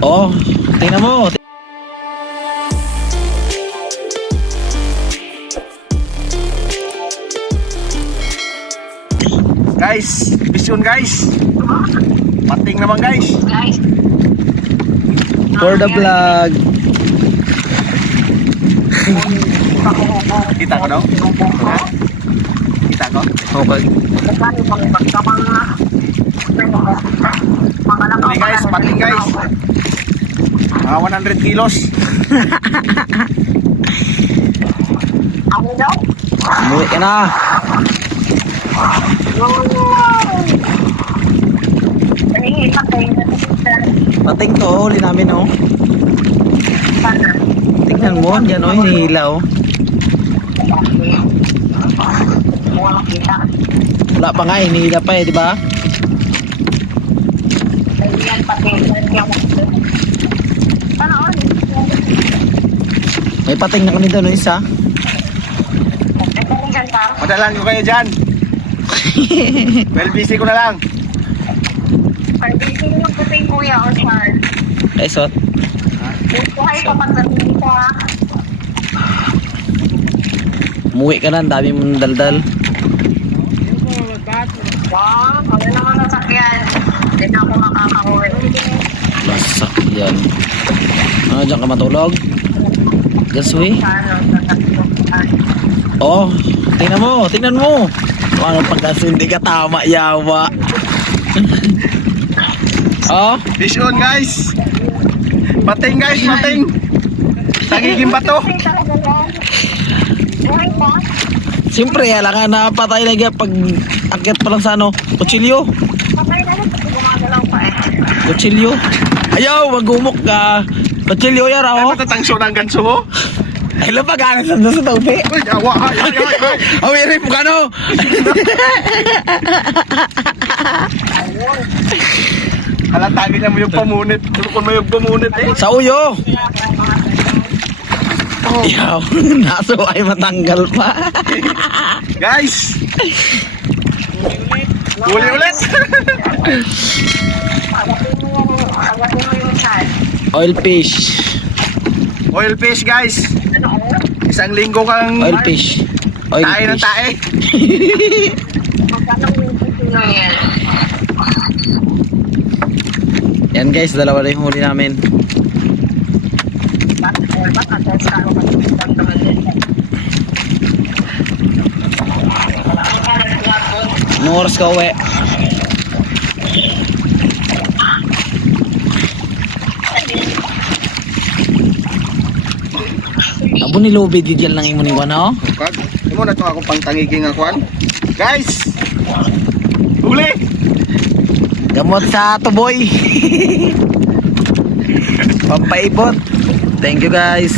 Oh, tingnan mo. Guys, vision guys. Pating naman guys. For the vlog. Kita ko daw? Ha? Kita ko? Okay. Hindi guys, pating guys. Mga 100 kilos. Umuwi ka na. Pating to, huli namin oh. Tingnan mo, dyan oh, hinihila oh. Wala pa nga, hinihila pa eh, di ba? May pating na kami doon, no, isa. Madalang ko kayo dyan. Well, busy ko na lang. Pagdating yung puting kuya o saan? Ay, sot. Buhay ka pagdating dito ha? Umuwi ka na, ang dami mong daldal. Wow, ano naman sasakyan? Hindi na ako makakahuli. Basak yan. Ano, dyan ka matulog? Gaswi? Oh, tingnan mo. Ano pagkas hindi ka tama, yawa. Oh, Vision guys. Pating guys, pating. Tagiging bato. siyempre, alangan na patay lagi pag akit pa lang sa ano, kutsilyo. Patay na lang pag gumagalaw pa eh. Kutsilyo. Ayaw, magumok ka. Kutsilyo yan Ay, ako. matatangso ng ganso mo. Ay, lapag sa taupi. Uy, awa, ay. Awiri po ka no. Halatagin niya mo yung pamunit. Tulukon mo yung pamunit eh. Sa uyo. Yaw, naso ay matanggal pa. Guys. Huli ulit. Agatin mo yung saan. Oil fish. Oil fish guys. Ano? Isang linggo kang Oil fish. Oil tae ng fish. tae. Magkano yung kilo yan? Yan guys, dalawa na yung huli namin. Bakit sa ako mag-isang naman din? Anong oras ka uwi? Abo ni Lobby, didyan lang imo ni Wana oh. Kag, imo na to ako pang tangiging akuan. Guys. Huli. Gamot sa tuboy. Pampaipot. Thank you guys.